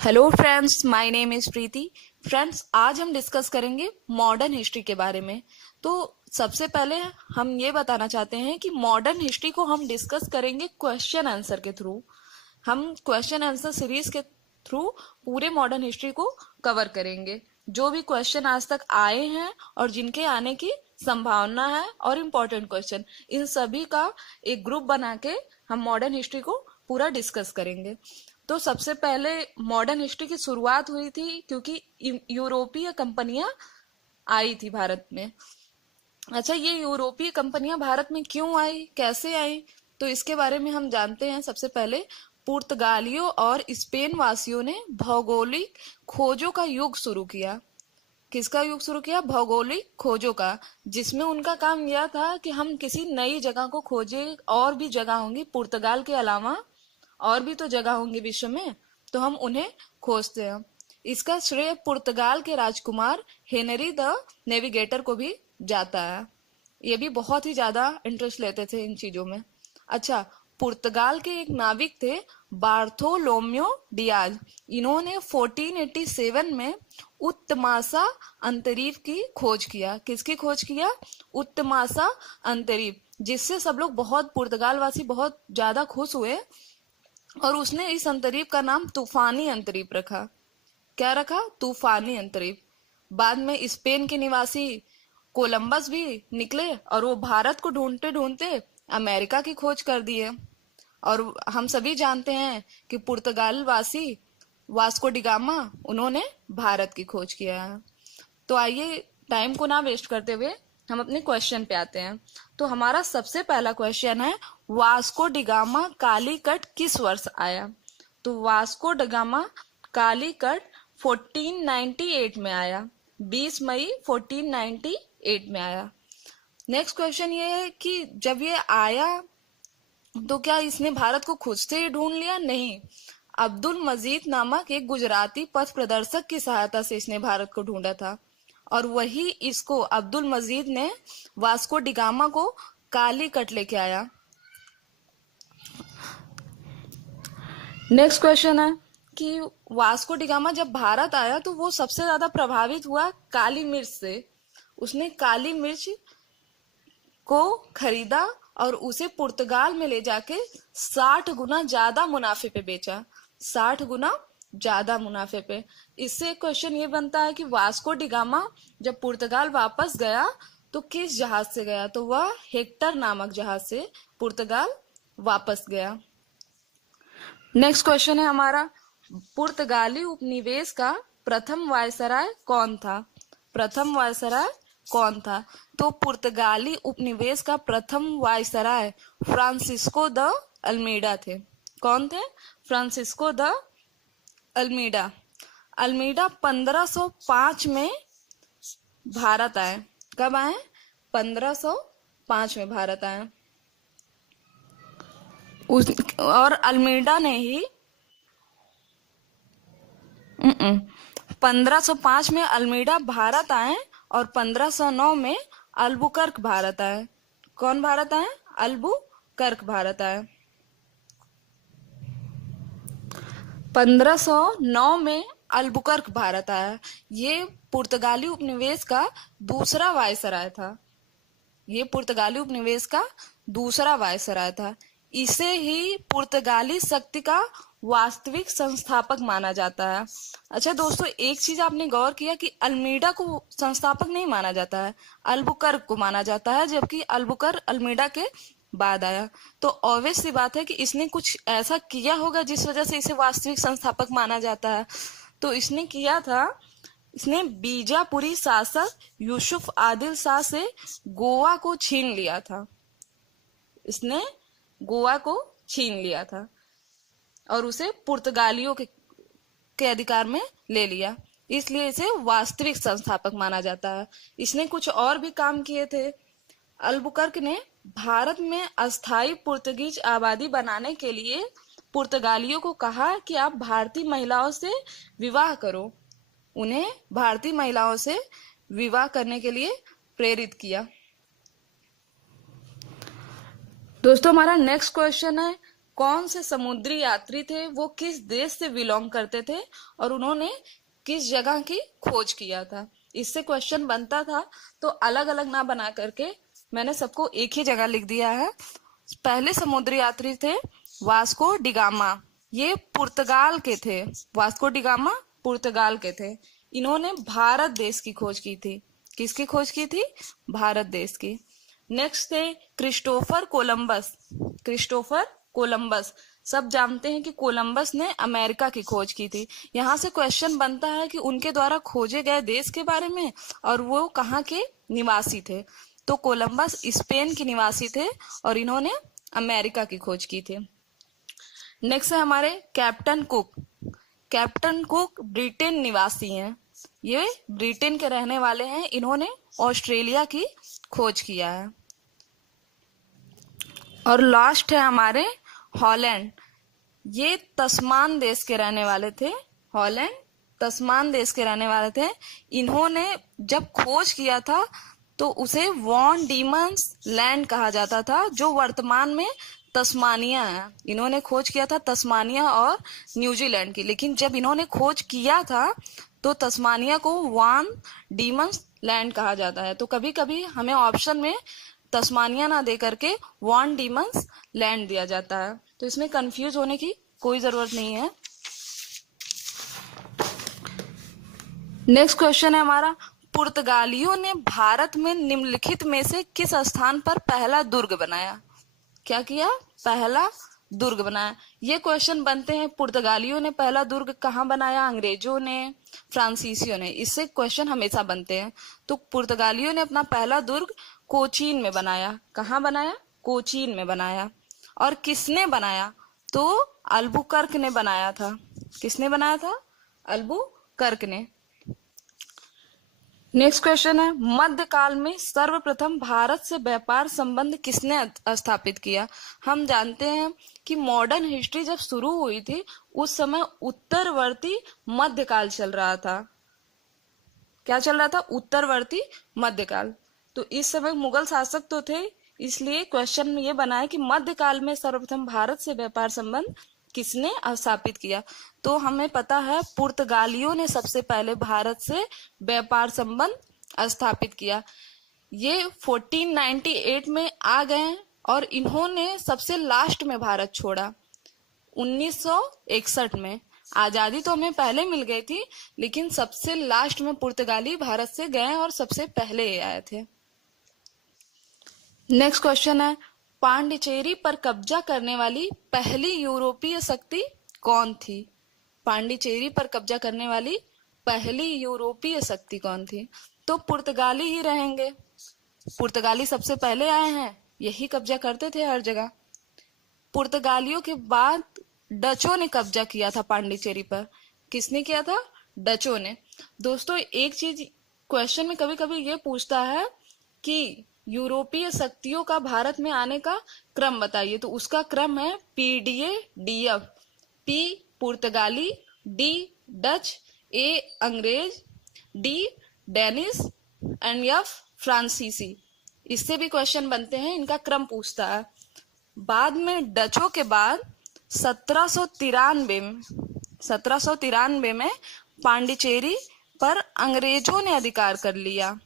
Hello friends, my name is Preeti. Friends, आज हम discuss करेंगे मॉडर्न हिस्ट्री के बारे में। तो सबसे पहले हम ये बताना चाहते हैं कि मॉडर्न हिस्ट्री को हम डिस्कस करेंगे क्वेश्चन आंसर के थ्रू। हम क्वेश्चन आंसर सीरीज के थ्रू पूरे मॉडर्न हिस्ट्री को कवर करेंगे। जो भी क्वेश्चन आज तक आए हैं और जिनके आने की संभावना है और इम्पोर्टेंट क्वेश्चन, इन सभी का एक ग्रुप बना के हम मॉडर्न हिस्ट्री को पूरा डिस्कस करेंगे। तो सबसे पहले मॉडर्न हिस्ट्री की शुरुआत हुई थी क्योंकि यूरोपीय कंपनियां आई थी भारत में। अच्छा, ये यूरोपीय कंपनियां भारत में क्यों आई, कैसे आई, तो इसके बारे में हम जानते हैं। सबसे पहले पुर्तगालियों और स्पेन वासियों ने भौगोलिक खोजों का युग शुरू किया। किसका युग शुरू किया? भौगोलिक खोजों का, जिसमें उनका काम यह था कि हम किसी नई जगह को खोजें। और भी जगह होंगी पुर्तगाल के अलावा, और भी तो जगह होंगी विश्व में, तो हम उन्हें खोजते हैं। इसका श्रेय पुर्तगाल के राजकुमार हेनरी द नेविगेटर को भी जाता है। ये भी बहुत ही ज्यादा इंटरेस्ट लेते थे इन चीजों में। अच्छा, पुर्तगाल के एक नाविक थे बार्थोलोम्यो डियाज। इन्होंने 1487 में उत्तमासा अंतरीव की खोज किया। किसकी खोज किया? उत्तमासा अंतरीव, जिससे सब लोग बहुत, पुर्तगाल वासी बहुत ज्यादा खुश हुए और उसने इस अंतरीव का नाम तूफानी अंतरीव रखा। क्या रखा? तूफानी अंतरीव। बाद में स्पेन के निवासी कोलंबस भी निकले और वो भारत को ढूंढते ढूंढते अमेरिका की खोज कर दिए। और हम सभी जानते हैं कि पुर्तगाल वासी वास्को डिगामा, उन्होंने भारत की खोज किया है। तो आइए, टाइम को ना वेस्ट करते हुए हम अपने क्वेश्चन पे आते हैं। तो हमारा सबसे पहला क्वेश्चन है, वास्को डिगामा कालीकट किस वर्ष आया? तो वास्को डिगामा कालीकट 1498 में आया। 20 मई 1498 में आया। नेक्स्ट क्वेश्चन ये है कि जब ये आया तो क्या इसने भारत को खुद से ही ढूंढ लिया? नहीं, अब्दुल मजीद नामक एक गुजराती पथ प्रदर्शक की सहायता से इसने भारत को ढूंढा था। और वही इसको, अब्दुल मजीद ने वास्को डिगामा को कालीकट लेके आया। नेक्स्ट क्वेश्चन है कि वास्को डिगामा जब भारत आया तो वो सबसे ज्यादा प्रभावित हुआ काली मिर्च से। उसने काली मिर्च को खरीदा और उसे पुर्तगाल में ले जाके 60 गुना ज्यादा मुनाफे पे बेचा। 60 गुना ज्यादा मुनाफे पे। इससे क्वेश्चन ये बनता है कि वास्को डिगामा जब पुर्तगाल वापस गया तो किस जहाज से गया? तो वह हेक्टर नामक जहाज से पुर्तगाल वापस गया। नेक्स्ट क्वेश्चन है हमारा, पुर्तगाली उपनिवेश का प्रथम वायसराय कौन था? प्रथम वायसराय कौन था? तो पुर्तगाली उपनिवेश का प्रथम वायसराय फ्रांसिस्को द अल्मीडा थे। कौन थे? Francisco de Almeida. अल्मीडा 1505 में भारत आए। कब आए? 1505 में भारत आए। और अल्मीडा ने ही 1505 में अल्मीडा भारत आए और 1509 में अल्बुकर्क भारत आए। कौन भारत आए? अल्बुकर्क भारत आए। 1509 में अल्बुकर्क भारत आया। ये पुर्तगाली उपनिवेश का दूसरा वायसराय था। ये पुर्तगाली उपनिवेश का दूसरा वायसराय था। इसे ही पुर्तगाली शक्ति का वास्तविक संस्थापक माना जाता है। अच्छा दोस्तों, एक चीज आपने गौर किया कि अल्मीडा को संस्थापक नहीं माना जाता है, अल्बुकर्क को माना जाता है, जबकि अल्बुकर्क अल्मीडा के बाद आया। तो ऑब्वियस सी बात है कि इसने कुछ ऐसा किया होगा जिस वजह से इसे वास्तविक संस्थापक माना जाता है। तो इसने किया था, इसने बीजापुरी शासक यूसुफ आदिल शाह से गोवा को छीन लिया था। इसने गोवा को छीन लिया था और उसे पुर्तगालियों के अधिकार में ले लिया। इसलिए इसे वास्तविक संस्थापक माना जाता है। इसने कुछ और भी काम किए थे। अल्बुकर्क ने भारत में अस्थायी पुर्तगीज आबादी बनाने के लिए पुर्तगालियों को कहा कि आप भारतीय महिलाओं से विवाह करो। उन्हें भारतीय महिलाओं से विवाह करने के लिए प्रेरित किया। दोस्तों, हमारा नेक्स्ट क्वेश्चन है, कौन से समुद्री यात्री थे, वो किस देश से बिलोंग करते थे और उन्होंने किस जगह की खोज किया था। इससे क्वेश्चन बनता था, तो अलग अलग ना बना करके मैंने सबको एक ही जगह लिख दिया है। पहले समुद्री यात्री थे वास्को डिगामा, ये पुर्तगाल के थे। वास्को डिगामा पुर्तगाल के थे। इन्होंने भारत देश की खोज की थी। किसकी खोज की थी? भारत देश की। नेक्स्ट थे क्रिस्टोफर कोलंबस। क्रिस्टोफर कोलंबस, सब जानते हैं कि कोलंबस ने अमेरिका की खोज की थी। यहाँ से क्वेश्चन बनता है कि उनके द्वारा खोजे गए देश के बारे में और वो कहाँ के निवासी थे। तो कोलंबस स्पेन के निवासी थे और इन्होंने अमेरिका की खोज की थी। नेक्स्ट है हमारे captain cook. Captain cook Britain निवासी हैं। ये ब्रिटेन के रहने वाले हैं। इन्होंने ऑस्ट्रेलिया की खोज किया है। और लास्ट है हमारे हॉलैंड। ये तस्मान देश के रहने वाले थे। हॉलैंड तस्मान देश के रहने वाले थे। इन्होंने जब खोज किया था तो उसे वॉन डीमंस लैंड कहा जाता था, जो वर्तमान में तस्मानिया है। इन्होंने खोज किया था तस्मानिया और न्यूजीलैंड की, लेकिन जब इन्होंने खोज किया था तो तस्मानिया को वॉन डीमंस लैंड कहा जाता है। तो कभी कभी हमें ऑप्शन में तस्मानिया ना दे करके वॉन डीमंस लैंड दिया जाता है, तो इसमें कंफ्यूज होने की कोई जरूरत नहीं है। नेक्स्ट क्वेश्चन है हमारा, पुर्तगालियों ने भारत में निम्नलिखित में से किस स्थान पर पहला दुर्ग बनाया? क्या किया? पहला दुर्ग बनाया। ये क्वेश्चन बनते हैं, पुर्तगालियों ने पहला दुर्ग कहाँ बनाया? अंग्रेजों ने, फ्रांसीसियों ने? इससे क्वेश्चन हमेशा बनते हैं। तो पुर्तगालियों ने अपना पहला दुर्ग कोचीन में बनाया। कहाँ बनाया? कोचीन में बनाया। और किसने बनाया? तो अल्बुकर्क ने बनाया था। किसने बनाया था? अल्बुकर्क ने। नेक्स्ट क्वेश्चन है, मध्यकाल में सर्वप्रथम भारत से व्यापार संबंध किसने स्थापित किया? हम जानते हैं कि मॉडर्न हिस्ट्री जब शुरू हुई थी उस समय उत्तरवर्ती मध्यकाल चल रहा था। क्या चल रहा था? उत्तरवर्ती मध्यकाल। तो इस समय मुगल शासक तो थे, इसलिए क्वेश्चन में ये बना है कि मध्यकाल में सर्वप्रथम भारत से व्यापार संबंध किसने स्थापित किया? तो हमें पता है पुर्तगालियों ने सबसे पहले भारत से व्यापार संबंध स्थापित किया। ये 1498 में आ गए और इन्होंने सबसे लास्ट में भारत छोड़ा 1961 में। आजादी तो हमें पहले मिल गई थी, लेकिन सबसे लास्ट में पुर्तगाली भारत से गए और सबसे पहले आए थे। नेक्स्ट क्वेश्चन है, पांडिचेरी पर कब्जा करने वाली पहली यूरोपीय शक्ति कौन थी? पांडिचेरी पर कब्जा करने वाली पहली यूरोपीय शक्ति कौन थी? तो पुर्तगाली ही रहेंगे। पुर्तगाली सबसे पहले आए हैं, यही कब्जा करते थे हर जगह। पुर्तगालियों के बाद डचों ने कब्जा किया था पांडिचेरी पर। किसने किया था? डचों ने। दोस्तों एक चीज क्वेश्चन में कभी कभी ये पूछता है कि यूरोपीय शक्तियों का भारत में आने का क्रम बताइए, तो उसका क्रम है पीडीए डीएफ। पी पुर्तगाली, डी डच, ए अंग्रेज, डी डेनिस एंड एफ फ्रांसीसी। इससे भी क्वेश्चन बनते हैं, इनका क्रम पूछता है। बाद में डचों के बाद 1793 में पांडिचेरी पर अंग्रेजों ने अधिकार कर लिया।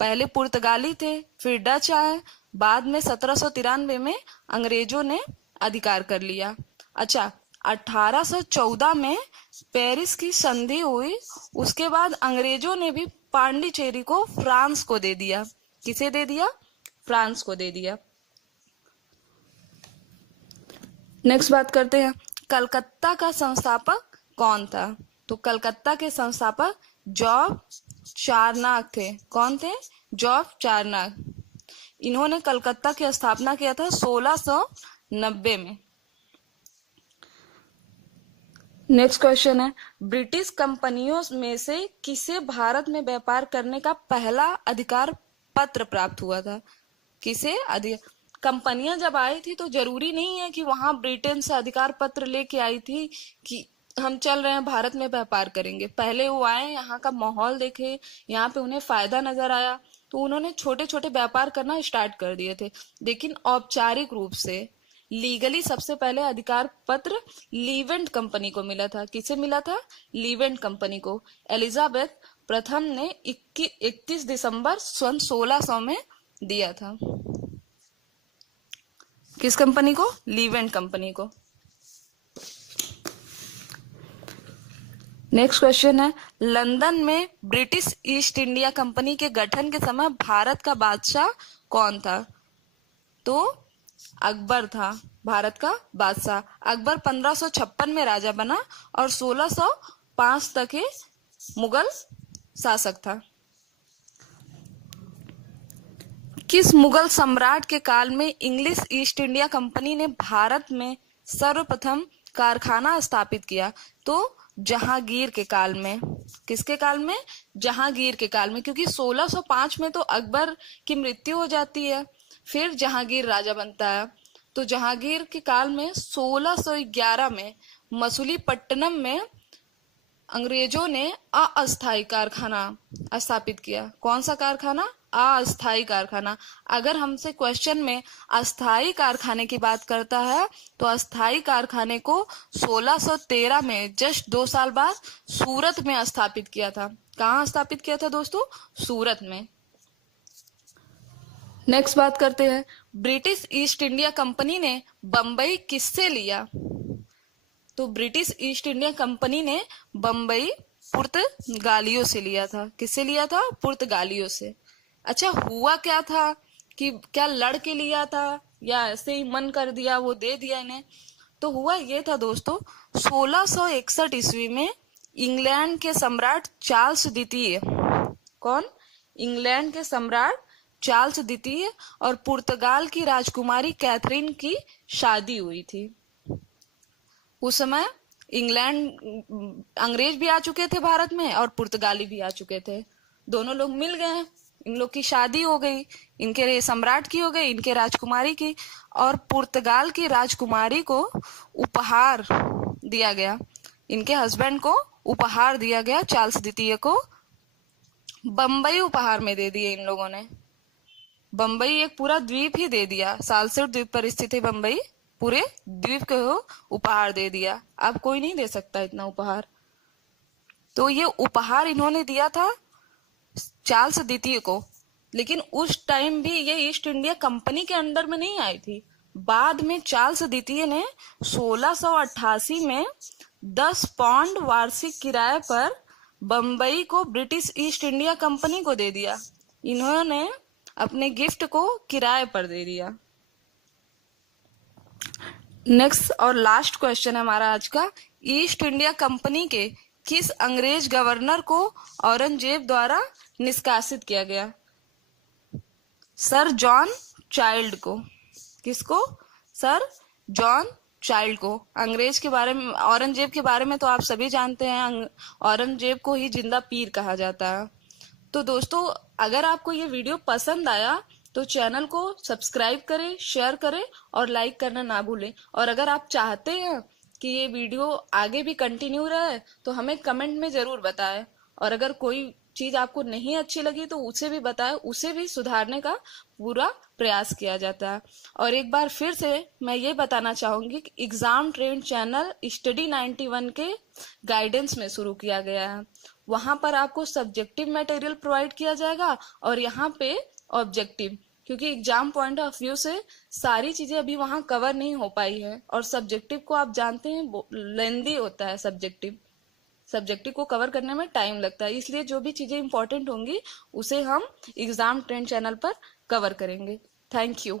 पहले पुर्तगाली थे, फिर डच आए, बाद में 1793 में अंग्रेजों ने अधिकार कर लिया। अच्छा, 1814 में पेरिस की संधि हुई, उसके बाद अंग्रेजों ने भी पांडिचेरी को फ्रांस को दे दिया। किसे दे दिया? फ्रांस को दे दिया। नेक्स्ट बात करते हैं, कलकत्ता का संस्थापक कौन था? तो कलकत्ता के संस्थापक जॉब चारनाक थे। कौन थे? जॉब चारनाक। इन्होंने कलकत्ता की स्थापना किया था 1690 में। नेक्स्ट क्वेश्चन है, ब्रिटिश कंपनियों में से किसे भारत में व्यापार करने का पहला अधिकार पत्र प्राप्त हुआ था? किसे? कंपनियां जब आई थी तो जरूरी नहीं है कि वहां ब्रिटेन से अधिकार पत्र लेके आई थी कि हम चल रहे हैं भारत में व्यापार करेंगे। पहले वो आए, यहाँ का माहौल देखे, यहाँ पे उन्हें फायदा नजर आया, तो उन्होंने छोटे छोटे व्यापार करना स्टार्ट कर दिए थे, लेकिन औपचारिक रूप से। लीगली सबसे पहले अधिकार पत्र लीवेंट कंपनी को मिला था। किसे मिला था? लीवेंट कंपनी को। एलिजाबेथ प्रथम ने 31 दिसंबर सन 1600 में दिया था। किस कंपनी को? लीवेंट कंपनी को। नेक्स्ट क्वेश्चन है, लंदन में ब्रिटिश ईस्ट इंडिया कंपनी के गठन के समय भारत का बादशाह कौन था? तो अकबर था भारत का बादशाह। अकबर 1556 में राजा बना और 1605 तक ये मुगल शासक था। किस मुगल सम्राट के काल में इंग्लिश ईस्ट इंडिया कंपनी ने भारत में सर्वप्रथम कारखाना स्थापित किया? तो जहांगीर के काल में। किसके काल में? जहांगीर के काल में, क्योंकि 1605 में तो अकबर की मृत्यु हो जाती है, फिर जहांगीर राजा बनता है। तो जहांगीर के काल में 1611 में मसूलीपट्टनम में अंग्रेजों ने अस्थायी कारखाना स्थापित किया। कौन सा कारखाना? अस्थायी कारखाना। अगर हमसे क्वेश्चन में अस्थायी कारखाने की बात करता है तो अस्थायी कारखाने को 1613 में जस्ट 2 साल बाद सूरत में स्थापित किया था। कहाँ स्थापित किया था दोस्तों? सूरत में। नेक्स्ट बात करते हैं, ब्रिटिश ईस्ट इंडिया कंपनी ने बंबई किससे लिया? तो ब्रिटिश ईस्ट इंडिया कंपनी ने बंबई पुर्तगालियों से लिया था। किससे लिया था? पुर्तगालियों से। अच्छा, हुआ क्या था कि क्या लड़ के लिया था या ऐसे ही मन कर दिया, वो दे दिया इन्हें? तो हुआ ये था दोस्तों, 1661 ईस्वी में इंग्लैंड के सम्राट चार्ल्स द्वितीय, कौन? इंग्लैंड के सम्राट चार्ल्स द्वितीय और पुर्तगाल की राजकुमारी कैथरीन की शादी हुई थी। उस समय इंग्लैंड अंग्रेज भी आ चुके थे भारत में और पुर्तगाली भी आ चुके थे। दोनों लोग मिल गए, इन लोग की शादी हो गई, इनके सम्राट की हो गई, इनके राजकुमारी की। और पुर्तगाल की राजकुमारी को उपहार दिया गया, इनके हस्बैंड को उपहार दिया गया, चार्ल्स द्वितीय को बंबई उपहार में दे दिए इन लोगों ने। बंबई एक पूरा द्वीप ही दे दिया, सालसेट द्वीप पर स्थित है बंबई, पूरे द्वीप को उपहार दे दिया। अब कोई नहीं दे सकता इतना उपहार। तो ये उपहार इन्होंने दिया था चार्ल्स द्वितीय को, लेकिन उस टाइम भी ये ईस्ट इंडिया कंपनी के अंडर में नहीं आई थी। बाद में चार्ल्स द्वितीय ने 1688 में 10 पाउंड वार्षिक किराए पर बंबई को ब्रिटिश ईस्ट इंडिया कंपनी को दे दिया। इन्होंने अपने गिफ्ट को किराए पर दे दिया। नेक्स्ट और लास्ट क्वेश्चन है हमारा आज का, ईस्ट इंडिया कंपनी के किस अंग्रेज गवर्नर को औरंगजेब द्वारा निष्कासित किया गया? सर जॉन चाइल्ड को। किसको? सर जॉन चाइल्ड को। अंग्रेज के बारे में, औरंगजेब के बारे में तो आप सभी जानते हैं, औरंगजेब को ही जिंदा पीर कहा जाता है। तो दोस्तों, अगर आपको ये वीडियो पसंद आया तो चैनल को सब्सक्राइब करें, शेयर करें और लाइक करना ना भूलें। और अगर आप चाहते हैं कि ये वीडियो आगे भी कंटिन्यू रहे तो हमें कमेंट में जरूर बताएं। और अगर कोई चीज आपको नहीं अच्छी लगी तो उसे भी बताएं, उसे भी सुधारने का पूरा प्रयास किया जाता है। और एक बार फिर से मैं ये बताना चाहूंगी कि एग्जाम ट्रेंड चैनल स्टडी 91 के गाइडेंस में शुरू किया गया है। वहां पर आपको सब्जेक्टिव मटेरियल प्रोवाइड किया जाएगा और यहाँ पे ऑब्जेक्टिव, क्योंकि एग्जाम पॉइंट ऑफ व्यू से सारी चीजें अभी वहां कवर नहीं हो पाई है। और सब्जेक्टिव को आप जानते हैं लेंदी होता है, सब्जेक्टिव को कवर करने में टाइम लगता है, इसलिए जो भी चीजें इंपॉर्टेंट होंगी उसे हम एग्जाम ट्रेंड चैनल पर कवर करेंगे। Thank you.